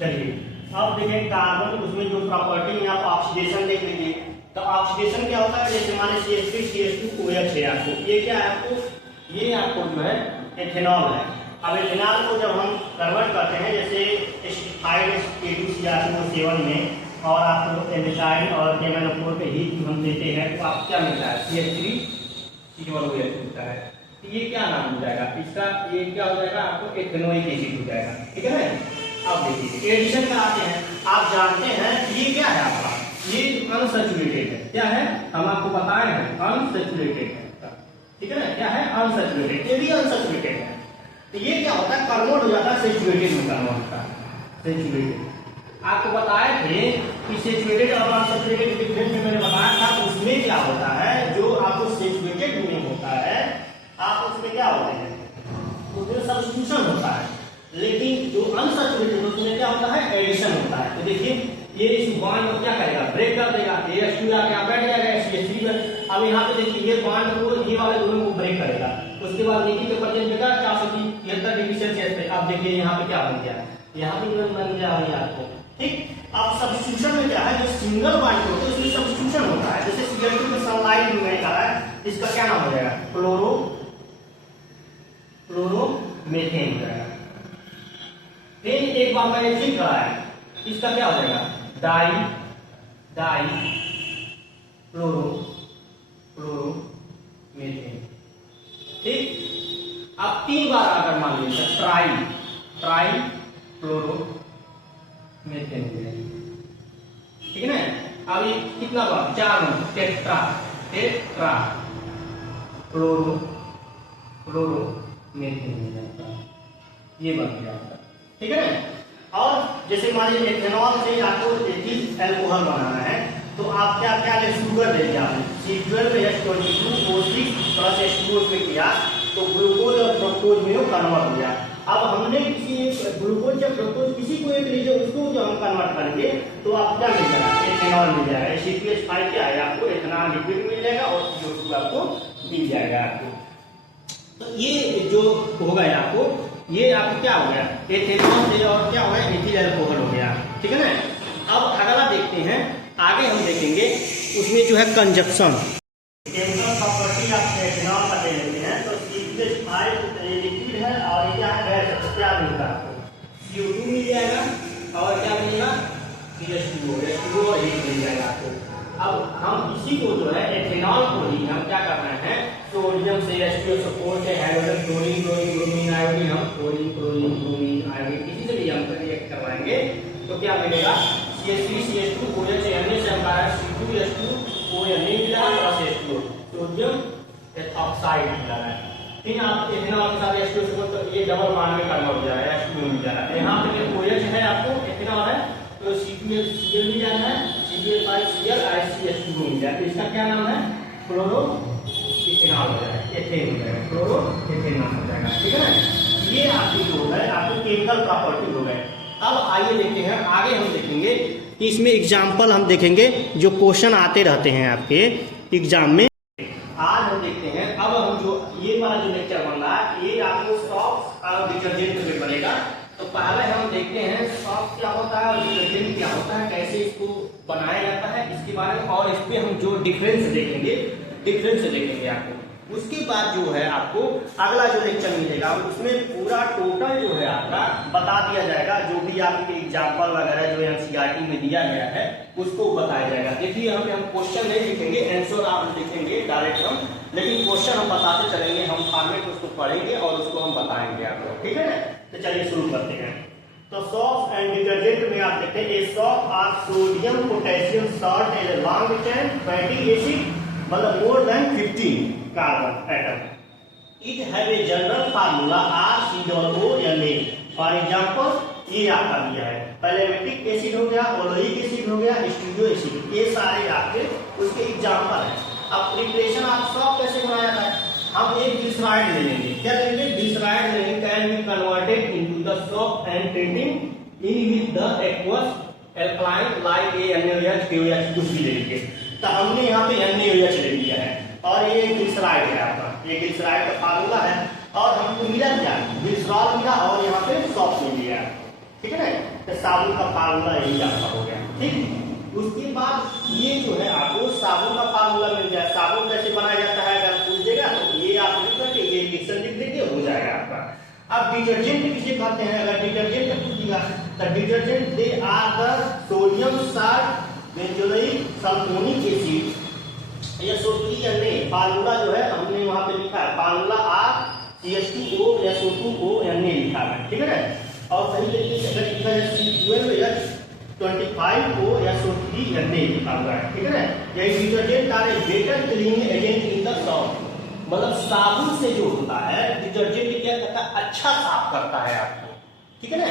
चलिए अब देखें कार्बन, उसमें जो प्रॉपर्टी में आप ऑक्सीडेशन देख लीजिए। तो ऑक्सीडेशन क्या होता है, जैसे हमारे CH3CH2OH है आपको, ये क्या है आपको, ये आपको जो है एथेनॉल है। अब एथेनॉल को जब हम कन्वर्ट करते हैं जैसे H5K2Cr7 में, और आपको एल्डिहाइड और KMnO4 पे हीट हम देते हैं तो आपको क्या मिलता है, CH3COOH मिलता है। तो ये क्या नाम हो जाएगा इसका, ये क्या हो जाएगा आपको एथेनोइक एसिड हो जाएगा, ठीक है ना। अब देखिए एडिशन का आते हैं, आप जानते हैं ये क्या है आपका, ये अनसैचुरेटेड है। क्या है, हम आपको बताए हैं अनसैचुरेटेड है, ठीक है ना। क्या है, अनसैचुरेटेड, ये भी अनसैचुरेटेड है। तो ये क्या होता है, कन्वर्ट हो जाता है सैचुरेटेड में, कन्वर्ट होता है सैचुरेटेड। आपको बताए थे कि सैचुरेटेड और अनसैचुरेटेड के डिफरेंस में मैंने बताया था, उसमें क्या होता है, जो आपको सैचुरेटेड में होता है आप उसमें क्या होते हैं, उसमें सब्स्टिट्यूशन होता है। लेकिन जो अनसैचुरेटेड उसमें क्या होता है, एडिशन होता है। तो देखिए ये इस बॉन्ड को क्या करेगा, ब्रेक कर देगा, H2 आके यहाँ बैठ जाएगा CH3 पर। अब यहाँ पे देखिए ये बॉन्ड को, ये वाले दोनों को ब्रेक करेगा। उसके बाद निकी के परसेंट देगा 473 डिग्री सेल्सियस पे। अब देखिए यहाँ पे क्या बन गया, यहाँ पे बन गया आपको, ठीक। अब सब्स्टिट्यूशन में क्या है, जो सिंगल बॉन्ड होता है उसमें सब्स्टिट्यूशन होता है। जैसे CH2 में सनलाइट में निकाला है, इसका क्या नाम हो जाएगा, क्लोरोमेथेन हो जाएगा। फिर एक बार मैंने लिख रहा है, इसका क्या हो जाएगा, डाई क्लोरोमेथेन, ठीक। अब 3 बार अगर मान लीजिए ट्राई क्लोरोमेथेन हो जाएगा, ठीक है ना। अब ये कितना बार, 4 बार, टेट्रा क्लोरोमेथेन हो जाता है, ये बन गया आपका, ठीक है ना। और जैसे मान लीजिए एथेनॉल से आपको एथिल अल्कोहल बनाना है, तो आप क्या क्या ले, शुगर देंगे आपने C12H22O6 प्लस H2O पे किया तो ग्लूकोज और फ्रक्टोज में वो कन्वर्ट हो गया। अब हमने किसी ग्लूकोज या फ्रक्टोज किसी को एक लीजिए, उसको जो हम कन्वर्ट करेंगे तो आप क्या मिल जाएगा, एथेनॉल मिल जाएगा। C2H5 क्या है, आपको एथेनॉल लिक्विड मिल जाएगा और CO2 आपको मिल जाएगा आपको। तो ये जो हो गया आपको, ये आपको क्या हो गया, एथेनॉल से और क्या हो गया, एथिल अल्कोहल हो गया, ठीक है ना। अब अगला देखते हैं, आगे हम देखेंगे उसमें जो है कंजप्शन केमिकल प्रॉपर्टी आप एथेनॉल का ले लेते हैं। तो C2H5 लिक्विड है और क्या है गैस है, तो क्या मिलता है आपको, CO2 मिल जाएगा और क्या मिलेगा, H2O और हीट मिल जाएगा आपको। अब हम इसी को जो है एथेनॉल को ही हम क्या कर रहे हैं, सोडियम से H2O सपोर्ट से हाइड्रोजन क्लोरीन ब्रोमीन आयोडीन, हम क्लोरीन ब्रोमीन आयोडीन किसी से भी हम रिएक्ट करवाएंगे तो क्या मिलेगा, CH3CH2OH से हमारा C2H2OH मिला प्लस H2O, सोडियम ऑक्साइड मिला है। फिर आप एथेनॉल के साथ H2O सपोर्ट तो ये डबल बॉन्ड में कन्वर्ट हो जाएगा, H2O मिल जाएगा। यहाँ पे OH है आपको, एथेनॉल है तो C2HCl मिल जाना है, C2H5Cl ICH2O मिल जाएगा। तो इसका क्या नाम है, क्लोरो इथेनॉल हो जाएगा, एथेन हो जाएगा, क्लोरो इथेनॉल हो जाएगा, ठीक है ना। ये आपकी जो है आपको केमिकल प्रॉपर्टी हो गए। अब आइए देखते हैं, आगे हम देखेंगे कि इसमें एग्जाम्पल हम देखेंगे जो क्वेश्चन आते रहते हैं आपके एग्जाम में। आज हम देखते हैं, अब हम जो ये वाला जो लेक्चर बन रहा है ये आपको सॉफ्ट और डिटर्जेंट में बनेगा। तो पहले हम देखते हैं सॉफ्ट क्या होता है और डिटर्जेंट क्या होता है, कैसे इसको बनाया जाता है इसके बारे में, और इस पे हम जो डिफरेंस देखेंगे आपको। उसके बाद जो है आपको अगला जो लेक्चर मिलेगा उसमें पूरा टोटल जो है आपका बता दिया जाएगा, जो भी आपके एग्जाम्पल वगैरह जो NCERT में दिया गया है उसको बताया जाएगा। देखिए यहाँ पे हम क्वेश्चन नहीं लिखेंगे, आंसर आप लिखेंगे डायरेक्ट हम, लेकिन क्वेश्चन हम बताते चलेंगे, हम फॉर्मेट उसको पढ़ेंगे और उसको हम बताएंगे आपको, ठीक है ना। तो चलिए शुरू करते हैं। तो सॉफ्ट एंड डिटर्जेंट में आप देखते हैं, soft are sodium potassium salt and long chain fatty acid मतलब more than 15 carbon atom. It have a general formula RCOONA। For example ये आपका दिया है, पैलेमेटिक एसिड हो गया, ओलोइक एसिड हो गया, स्टीरियो एसिड, ये सारे आपके उसके एग्जांपल हैं। अब प्रिपरेशन आप सॉफ्ट कैसे बनाया जाता है, हम एक ग्लिसराइड ले लेंगे, क्या लेंगे, ग्लिसराइड लेंगे, can be converted into the soft and treating in with the aqueous alkaline like NaOH KOH कुछ भी ले लीजिए। तो हमने यहाँ पे NaOH ले लिया है और ये ग्लिसराइड है आपका, ये ग्लिसराइड का फार्मूला है और हमको मिला क्या, ग्लिसरॉल मिला और यहाँ पे सॉफ्ट मिल गया, ठीक है ना। तो साबुन का फार्मूला यही आपका हो गया। ठीक, उसके बाद ये जो है आपको साबुन का फार्मूला मिल जाए। साबुन कैसे बनाया जाता है अगर पूछ देगा तो ये आप लिख करके ये रिएक्शन लिख देंगे, हो जाएगा आपका। अब डिटर्जेंट किसे कहते हैं, अगर डिटर्जेंट पूछेगा तो डिटर्जेंट दे are the sodium salt benzoic sulphonic acid या सोडियम या नहीं, फार्मूला जो है हमने वहां पे लिखा है फार्मूला CH2O या SO2O Na लिखा है, ठीक है ना। और सही तरीके से अगर लिखा है C12H25O या SO3 Na लिखा हुआ है, ठीक है ना। यही detergent are a better cleaning agent in the salt, मतलब साबुन से जो होता है डिटर्जेंट क्या करता है, अच्छा साफ करता है आपको, ठीक है ना।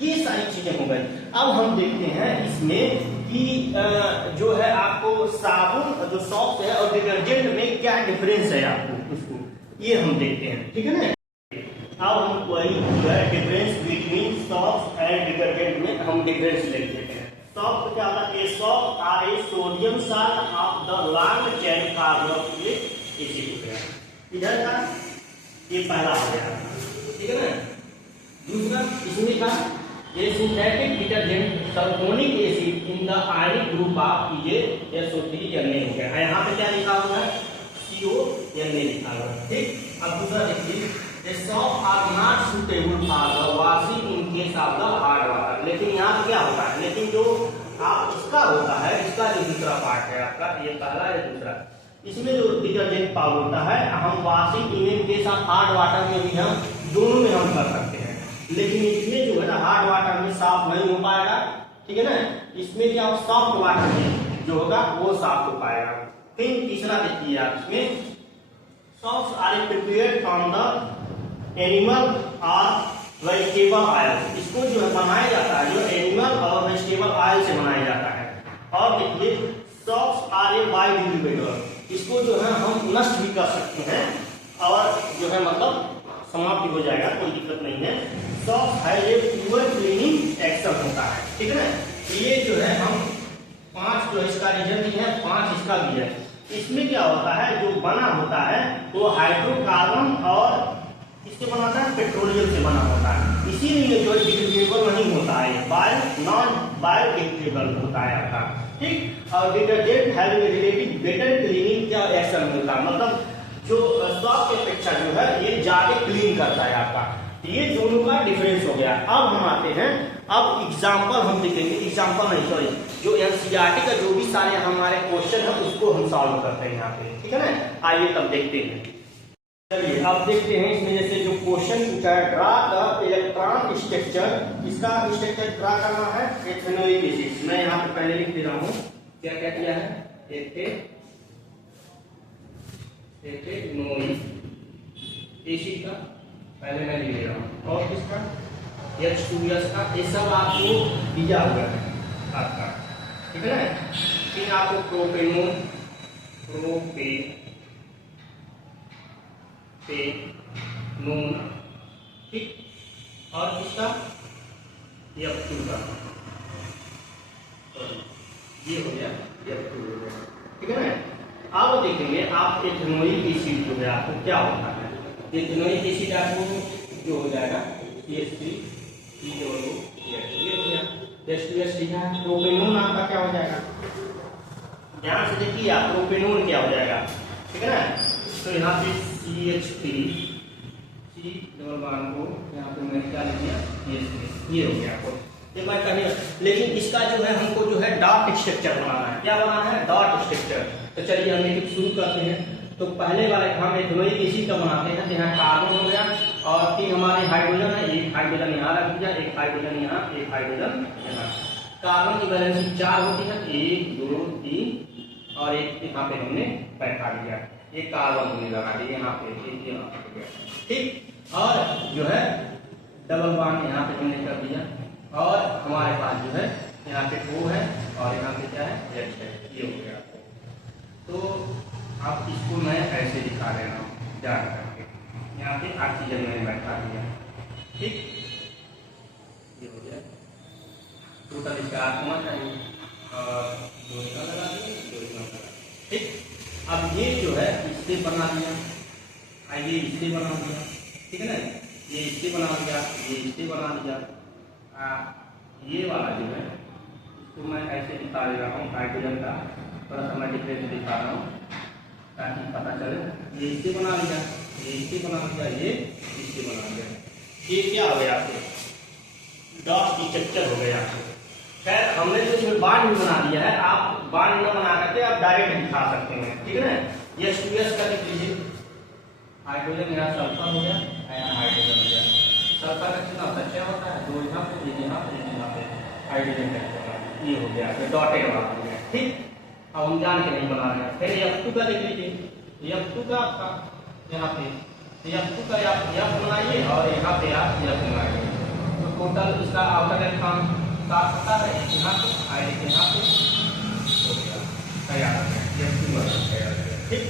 ये सारी चीजें हो गई। अब हम देखते हैं इसमें कि जो है आपको साबुन जो सॉफ्ट है और डिटर्जेंट में क्या डिफरेंस है आपको उसको ये हम देखते हैं, ठीक है ना। अब हम वही जो है difference between soft and detergent में हम डिफरेंस लिख देते हैं। सॉफ्ट क्या होता है, soft are a sodium salt of the long chain carboxylic acid हो गया, इधर का ये पहला हो गया, ठीक है ना। दूसरा इसमें का ये synthetic detergent sulphonic acid in the ionic group of SO3 Na हो गया। यहाँ पे क्या लिखा हुआ है, CO Na लिखा हुआ है, ठीक। अब दूसरा देखिए, the soap are not suitable for the washing in case of the hard water, लेकिन यहाँ पे क्या होता है, लेकिन जो आप इसका होता है, इसका जो दूसरा पार्ट है आपका, ये पहला या दूसरा, इसमें जो डिटर्जेंट पाउडर होता है हम washing in case of hard water में भी हम दोनों में हम कर सकते हैं, लेकिन इसमें जो है ना हार्ड वाटर में साफ नहीं हो पाएगा, ठीक है ना। इसमें क्या सॉफ्ट वाटर में जो होगा वो साफ हो पाएगा। फिर तीसरा देखिए आप, इसमें soft are prepared from the animal और वेजिटेबल ऑयल, इसको जो है बनाया जाता है जो एनिमल और वेजिटेबल ऑयल से बनाया जाता है। और देखिए सॉफ्ट आर ए बायोडिग्रेडेबल, इसको जो है हम नष्ट भी कर सकते हैं और जो है मतलब समाप्त हो जाएगा, कोई दिक्कत नहीं है। सॉफ्ट है ये प्योर क्लीनिंग एक्शन होता है, ठीक है ना। ये जो है हम 5 जो इसका रिजल्ट है 5 इसका भी है। इसमें क्या होता है, जो बना होता है वो हाइड्रोकार्बन और इससे बनाता है पेट्रोलियम से बना होता है, इसीलिए जो डिग्रेडेबल नहीं होता है, नॉन बायोडिग्रेडेबल होता है आपका, ठीक। और detergent having relative better cleaning क्या एक्शन होता है, मतलब जो सॉफ्ट की अपेक्षा जो है ये ज्यादा क्लीन करता है आपका। ये दोनों का डिफरेंस हो गया। अब हम आते हैं, अब एग्जांपल हम देखेंगे, एग्जांपल नहीं सॉरी, जो एनसीईआरटी का जो भी सारे हमारे क्वेश्चन है उसको हम सॉल्व करते हैं यहाँ पे, ठीक है ना। आइए तब देखते हैं। चलिए अब देखते हैं इसमें जैसे जो क्वेश्चन पूछा है, ड्रा द इलेक्ट्रॉन स्ट्रक्चर, इसका स्ट्रक्चर ड्रा करना है एथेनोइक एसिड। मैं यहाँ पे पहले लिख दे रहा हूँ क्या क्या किया है, एथेनोइक एसिड का पहले मैं लिख दे रहा हूँ, और किसका H2S का, ये सब आपको दिया हुआ है आपका, ठीक है ना। फिर आपको प्रोपेनोन ठीक, और किसका F2 का, ये हो गया F2 हो गया, ठीक है ना। अब देखेंगे आप एथेनोइक एसिड जो है आपको क्या होता है, एथेनोइक एसिड आपको जो हो जाएगा CH3 ये हो गया H2S लिखा है। प्रोपेनोन आपका क्या हो जाएगा, ध्यान से देखिए आप, प्रोपेनोन क्या हो जाएगा, ठीक है ना। तो यहाँ पे CH3 C डबल बॉन्ड को यहाँ पे मैं क्या लिख दिया CH3, ये हो गया आपको, ये बात कहिए। लेकिन इसका जो है हमको जो है डॉट स्ट्रक्चर बनाना है, क्या बनाना है, डॉट स्ट्रक्चर। तो चलिए हम एक शुरू करते हैं। तो पहले वाले हम एथेनोइक एसिड का बनाते हैं, यहाँ कार्बन हो गया और 3 हमारे हाइड्रोजन है, एक हाइड्रोजन यहाँ रख दिया, एक हाइड्रोजन यहाँ, एक हाइड्रोजन यहाँ। कार्बन की वैलेंसी 4 होती है, 1 2 3 और एक यहाँ पे हमने बैठा दिया, ये कार्बन हमने लगा दिया यहाँ पे, एक यहाँ पे, ठीक। और जो है डबल बॉन्ड यहाँ पे हमने कर दिया, और हमारे पास जो है यहाँ पे O है और यहाँ पे क्या है H है, ये हो गया। तो आप इसको मैं ऐसे दिखा रहा हूँ जान करके, यहाँ पे ऑक्सीजन मैंने बैठा दिया, ठीक, ये हो गया। टोटल इसका आत्मा चाहिए और 2 इसका लगा दिया, 2 इसका लगा, ठीक। अब ये जो है इससे बना दिया, आइए इससे बना दिया, ठीक है ना, ये इससे बना दिया, ये इससे बना दिया, ये वाला जो है इसको मैं ऐसे दिखा दे रहा हूँ, हाइड्रोजन का थोड़ा सा मैं डिफरेंस दिखा रहा हूँ ताकि पता चले। ये इससे बना लिया, ये इससे बना लिया, ये इससे बना लिया। ये क्या हो गया आपको, डॉट स्ट्रक्चर हो गया आपको। खैर हमने जो इसमें बांड भी बना दिया है, आप बांड न बना करके आप डायरेक्ट दिखा सकते हैं, ठीक है ना। H2S का लिख लीजिए, हाइड्रोजन यहाँ सल्फर हो गया, यहाँ हाइड्रोजन हो गया। सल्फर का कितना होता है, क्या होता है, 2 यहाँ पे, यहाँ पे हाइड्रोजन का ये हो गया, फिर डॉटेड वाला हो गया, ठीक। अब हम जान के नहीं बना रहे हैं। फिर F2 का लिख लीजिए, F2 का आपका यहाँ पे, F2 का आप F बनाइए और यहाँ पे आप F बनाइए। तो टोटल इसका आउटर इलेक्ट्रॉन का पता है यहाँ पे, आइए यहाँ पे हो गया, तैयार हो गया, F2 तैयार हो गया, ठीक।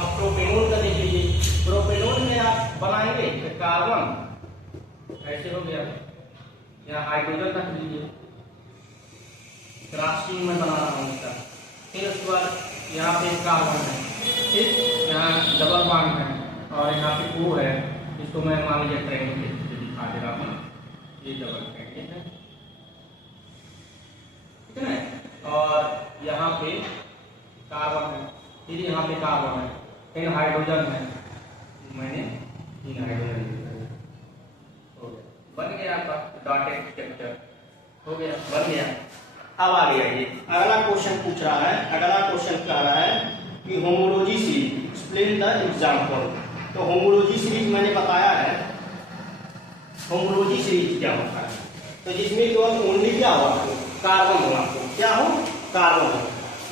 अब प्रोपेनॉल का देख लीजिए, प्रोपेनॉल में आप बनाएंगे तो कार्बन ऐसे हो गया, यहाँ हाइड्रोजन रख लीजिए, क्रॉसिंग में बना रहा हूँ इसका। फिर उसके बाद यहाँ पे कार्बन है, ठीक, यहाँ डबल बॉन्ड है और यहाँ पे O है, इसको मैं मान लीजिए ट्रायंगल दिखा दे रहा हूँ, ये डबल ट्रायंगल है, ठीक है ना। और यहाँ पे कार्बन है, फिर यहाँ पे कार्बन है, फिर हाइड्रोजन है, मैंने 3 हाइड्रोजन हो गया, बन गया आपका डॉटेड स्ट्रक्चर, हो गया, बन गया। अब आ गया ये अगला क्वेश्चन पूछ रहा है, अगला क्वेश्चन कह रहा है कि homology series explain the example. तो होमोलॉजी सीरीज मैंने बताया है, होमोलॉजी सीरीज क्या होता है, तो जिसमें केवल ओनली क्या हो, कार्बन होना, क्या हो, कार्बन हो,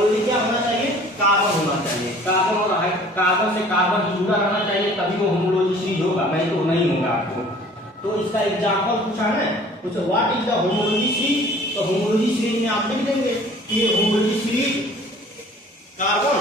ओनली क्या होना चाहिए, कार्बन होना चाहिए, कार्बन और कार्बन से कार्बन जुड़ा रहना चाहिए, तभी वो होमोलॉजी सीरीज होगा, नहीं तो नहीं होगा आपको। तो इसका एग्जांपल पूछा है, पूछो what is the homology series. तो होमोलॉजी सीरीज में आप लिख देंगे कि homology series carbon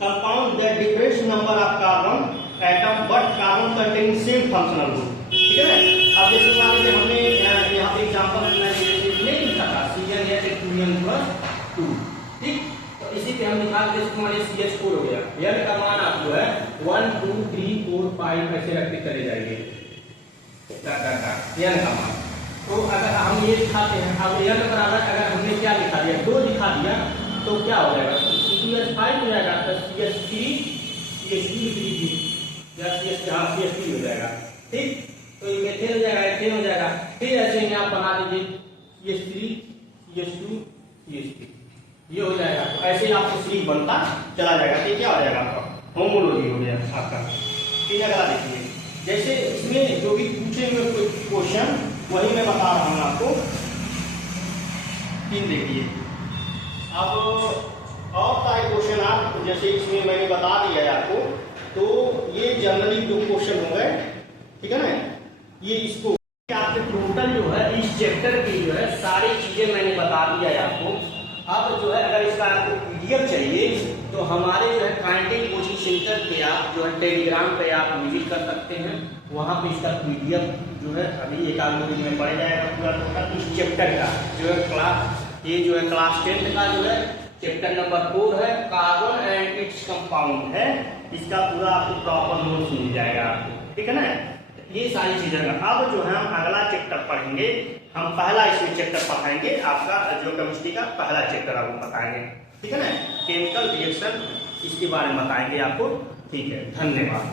compound that different number of carbon atom but carbon containing same functional group, ठीक है ना। अब जैसे मान लीजिए हमने यहाँ पे एग्जांपल नहीं लिखा था CN+2, ठीक, तो इसी पे हम निकाल के इसको हमारे CH4 हो गया। N का मान आप जो है 1 2 3 4 5 ऐसे रखते चले जाएंगे, N का मान। तो अगर हम ये दिखाते हैं, अब N बराबर अगर हमने क्या लिखा दिया, 2 दिखा दिया, तो क्या हो जाएगा, CH5 हो जाएगा, तो CH3 या CH3 हो जाएगा, ठीक। तो ये मेथेन हो जाएगा, एथेन हो जाएगा। फिर ऐसे ही आप बना दीजिए CH3 CH2 CH3, ये हो जाएगा। तो ऐसे ही आपको सीरीज बनता चला जाएगा, तो क्या हो जाएगा आपका होमोलॉजी हो गया आपका। ठीक है, अगला देखिए, जैसे इसमें जो भी पूछे हुए क्वेश्चन वही मैं बता रहा हूँ आपको। 3 देखिए, अब और सारे क्वेश्चन आप जैसे इसमें मैंने बता दिया है आपको, तो ये जनरली जो क्वेश्चन हो गए, ठीक है ना। ये इसको आपके टोटल जो है इस चैप्टर की जो है सारी चीजें मैंने बता दिया है आपको। अब जो है अगर इसका आपको PDF चाहिए तो हमारे जो है काइनेटिक कोचिंग सेंटर पे आप जो है टेलीग्राम पे आप विजिट कर सकते हैं, वहाँ पे इसका PDF जो है अभी 1 दिन में पड़ जाएगा पूरा टोटल इस चैप्टर का जो है क्लास, ये जो है क्लास 10 का जो है चैप्टर नंबर 4 है, कार्बन एंड इट्स कंपाउंड है। इसका पूरा आपको प्रॉपर नोट्स मिल जाएगा आपको, ठीक है ना। ये सारी चीजें अब जो है हम अगला चैप्टर पढ़ेंगे, हम पहला इसमें चैप्टर पढ़ाएंगे आपका जो केमिस्ट्री का पहला चैप्टर आपको बताएंगे, ठीक है ना। केमिकल रिएक्शन इसके बारे में बताएंगे आपको, ठीक है। धन्यवाद।